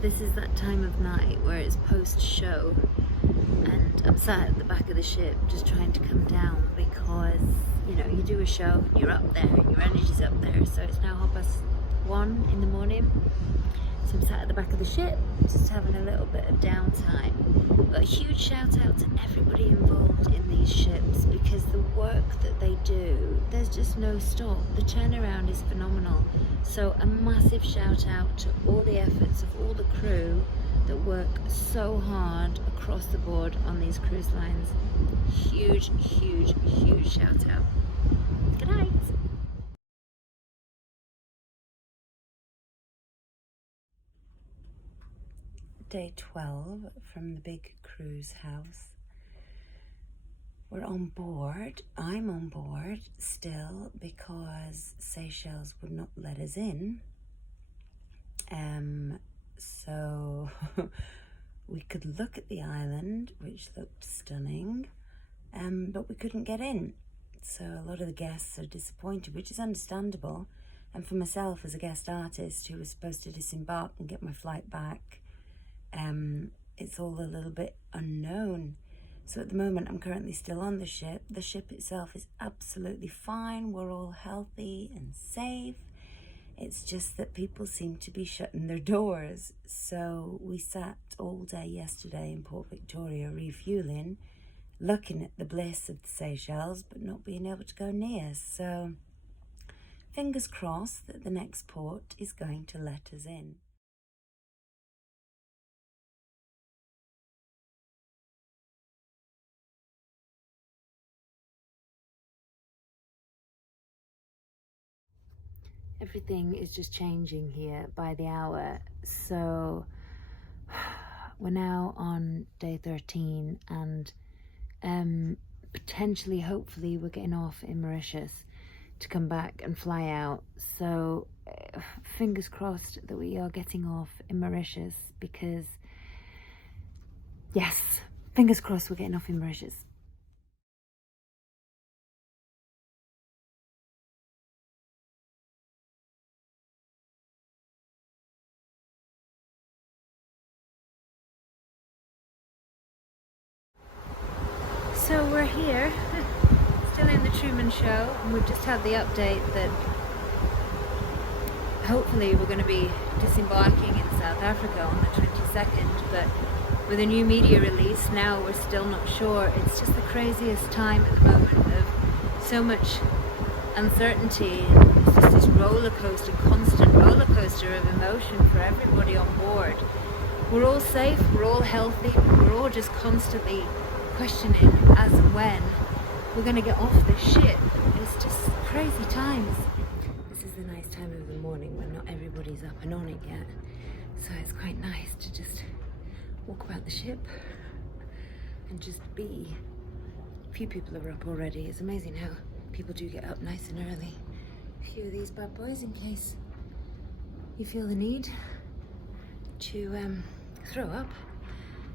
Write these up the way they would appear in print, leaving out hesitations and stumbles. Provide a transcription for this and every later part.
This is that time of night where it's post-show and I'm sat at the back of the ship just trying to come down because, you know, you do a show, you're up there, your energy's up there. So it's now 1:30 in the morning. So I'm sat at the back of the ship, just having a little bit of downtime. But a huge shout out to everybody involved in these ships because the work that they do, there's just no stop. The turnaround is phenomenal. So a massive shout out to all the efforts of all the crew that work so hard across the board on these cruise lines. Huge, huge, huge shout out. Good night. Day 12 from the big cruise house. We're on board. I'm on board still because Seychelles would not let us in. So we could look at the island, which looked stunning, but we couldn't get in. So a lot of the guests are disappointed, which is understandable. And for myself as a guest artist who was supposed to disembark and get my flight back, it's all a little bit unknown. So at the moment I'm currently still on the ship. The ship itself is absolutely fine. We're all healthy and safe. It's just that people seem to be shutting their doors. So we sat all day yesterday in Port Victoria refueling, looking at the bliss of the Seychelles but not being able to go near. So fingers crossed that the next port is going to let us in. Everything is just changing here by the hour. So we're now on day 13 and potentially, hopefully, we're getting off in Mauritius to come back and fly out. So fingers crossed that we are getting off in Mauritius because, yes, fingers crossed we're getting off in Mauritius. So we're here, still in the Truman Show, and we've just had the update that hopefully we're going to be disembarking in South Africa on the 22nd, but with a new media release now we're still not sure. It's just the craziest time at the moment of so much uncertainty. It's just this roller coaster, constant roller coaster of emotion for everybody on board. We're all safe, we're all healthy, but we're all just constantly questioning as and when we're going to get off this ship. It's just crazy times. This is the nice time of the morning when not everybody's up and on it yet, so it's quite nice to just walk about the ship and just be. A few people are up already. It's amazing how people do get up nice and early. A few of these bad boys in case you feel the need to throw up.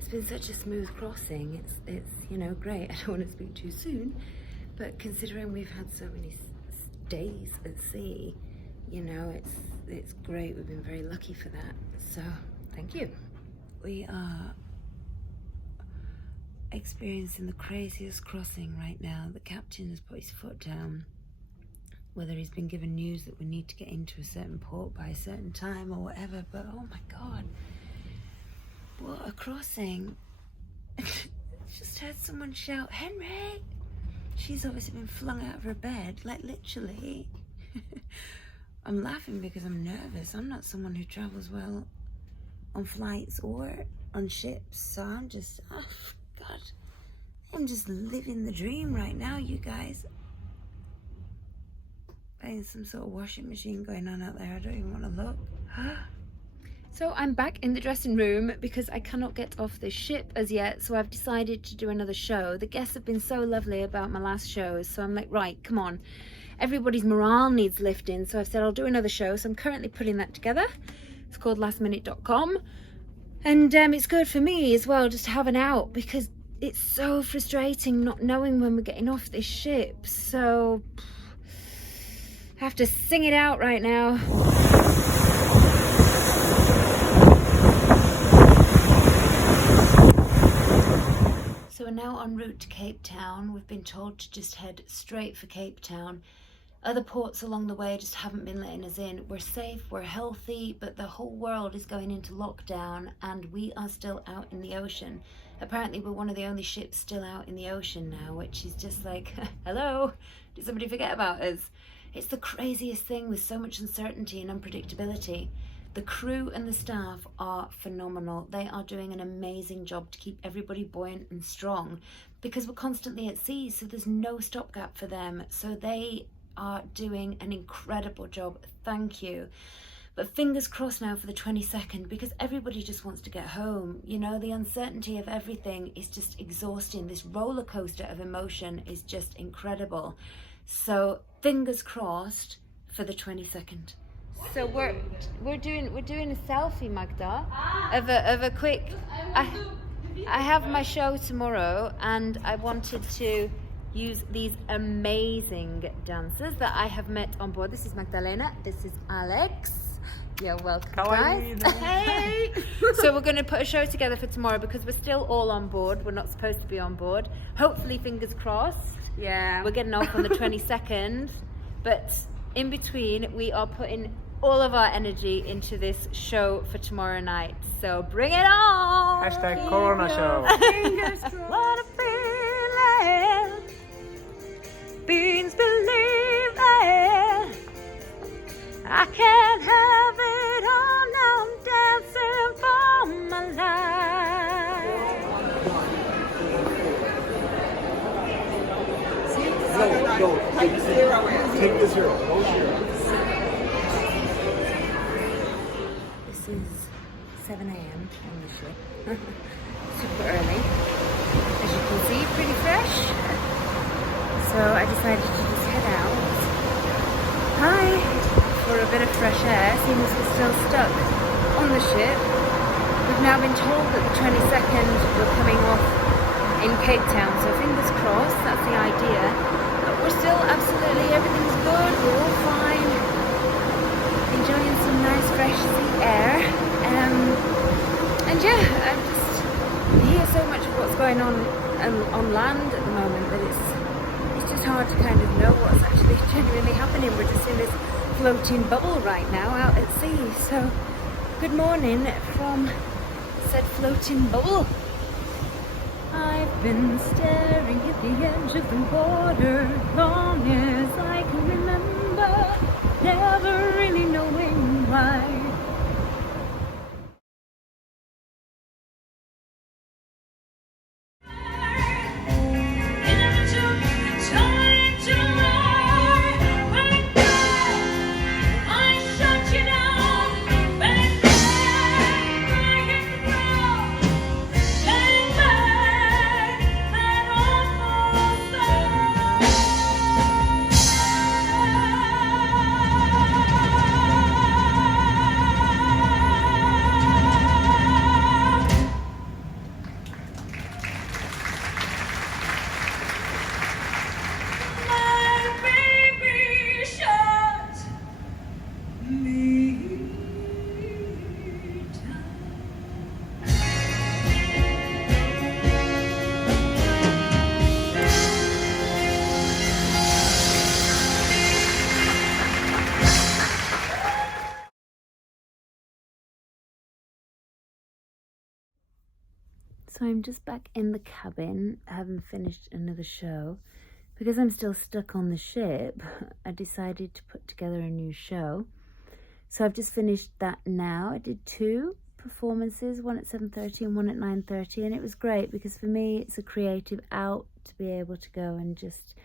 It's been such a smooth crossing. It's you know, great. I don't want to speak too soon, but considering we've had so many days at sea, you know, it's great. We've been very lucky for that. So thank you. We are experiencing the craziest crossing right now. The captain has put his foot down. Whether he's been given news that we need to get into a certain port by a certain time or whatever, but oh my god. What a crossing. Just heard someone shout, "Henry!" She's obviously been flung out of her bed, like literally. I'm laughing because I'm nervous. I'm not someone who travels well on flights or on ships, so I'm just, oh god, I'm just living the dream right now, you guys. There's some sort of washing machine going on out there. I don't even want to look. So I'm back in the dressing room because I cannot get off this ship as yet, so I've decided to do another show. The guests have been so lovely about my last shows, so I'm like, right, come on. Everybody's morale needs lifting, so I've said I'll do another show, so I'm currently putting that together. It's called lastminute.com, and it's good for me as well just to have an out because it's so frustrating not knowing when we're getting off this ship, so I have to sing it out right now. now en route to Cape Town. We've been told to just head straight for Cape Town. Other ports along the way just haven't been letting us in. We're safe, we're healthy, but the whole world is going into lockdown and we are still out in the ocean. Apparently we're one of the only ships still out in the ocean now, which is just like, hello, did somebody forget about us? It's the craziest thing with so much uncertainty and unpredictability. The crew and the staff are phenomenal. They are doing an amazing job to keep everybody buoyant and strong because we're constantly at sea, so there's no stopgap for them. So they are doing an incredible job. Thank you. But fingers crossed now for the 22nd, because everybody just wants to get home. You know, the uncertainty of everything is just exhausting. This roller coaster of emotion is just incredible. So fingers crossed for the 22nd. So we're doing a selfie, Magda, of a quick. I have my show tomorrow, and I wanted to use these amazing dancers that I have met on board. This is Magdalena. This is Alex. You're welcome, guys. Hey! So we're going to put a show together for tomorrow because we're still all on board. We're not supposed to be on board. Hopefully, fingers crossed. Yeah. We're getting off on the 22nd. But in between, we are putting all of our energy into this show for tomorrow night. So bring it on! Hashtag Corona Show. Fingers crossed. What a feeling. Beings believe it. I can't have it all now. I'm dancing for my life. No, take the zero. No zero. This is 7 a.m. on the ship. Super early. As you can see, pretty fresh. So I decided to just head out. Hi! For a bit of fresh air, seeing as we're still stuck on the ship. We've now been told that the 22nd we're coming off in Cape Town, so fingers crossed, that's the idea. But we're still absolutely, everything's good, we're all fine. Enjoying some nice fresh sea air. And yeah, I just hear so much of what's going on land at the moment that it's just hard to kind of know what's actually genuinely happening. We're just in this floating bubble right now out at sea. So good morning from said floating bubble. I've been staring at the edge of the water long as I can remember, never really knowing why. So I'm just back in the cabin, having finished another show. Because I'm still stuck on the ship, I decided to put together a new show. So I've just finished that now. I did 2 performances, one at 7:30 and one at 9:30, and it was great because for me it's a creative out to be able to go and just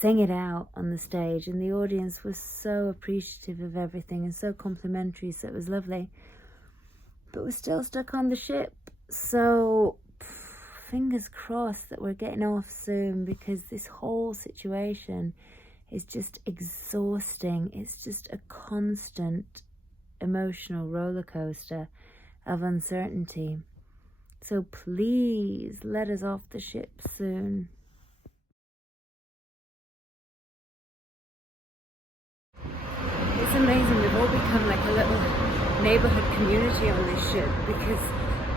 sing it out on the stage, and the audience was so appreciative of everything and so complimentary, so it was lovely. But we're still stuck on the ship. So fingers crossed that we're getting off soon, because this whole situation is just exhausting. It's just a constant emotional roller coaster of uncertainty. So please let us off the ship soon. It's amazing, we've all become like a little neighborhood community on this ship, because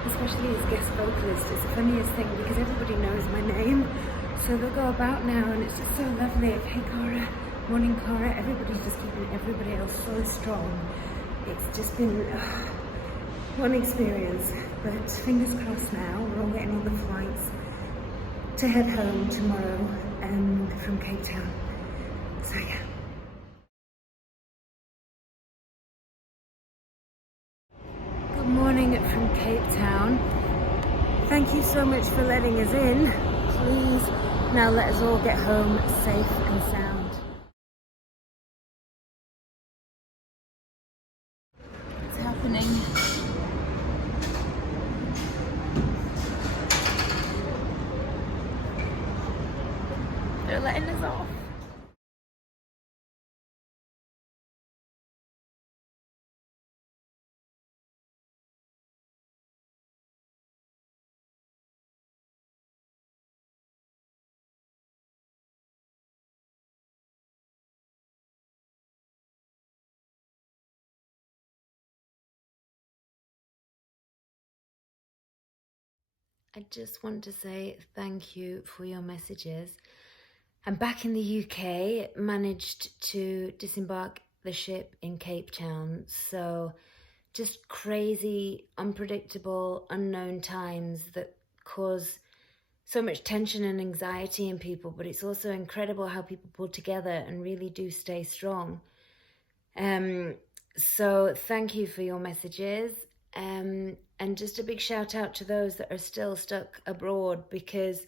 especially as guest vocalist. It's the funniest thing because everybody knows my name. So they'll go about now and it's just so lovely. Hey Cara, morning Cara. Everybody's just keeping everybody else so strong. It's just been one experience, but fingers crossed now. We're all getting on the flights to head home tomorrow and from Cape Town. So yeah. Good morning from Cape Town. Thank you so much for letting us in. Please now let us all get home safe and sound. It's happening. They're letting us off. I just want to say thank you for your messages. I'm back in the UK, managed to disembark the ship in Cape Town. So just crazy, unpredictable, unknown times that cause so much tension and anxiety in people, but it's also incredible how people pull together and really do stay strong. So thank you for your messages. And just a big shout out to those that are still stuck abroad, because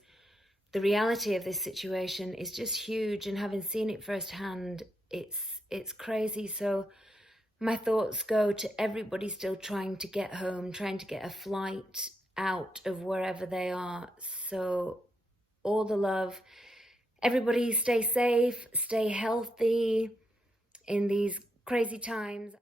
the reality of this situation is just huge, and having seen it firsthand, it's crazy. So my thoughts go to everybody still trying to get home, trying to get a flight out of wherever they are. So all the love. Everybody stay safe, stay healthy in these crazy times.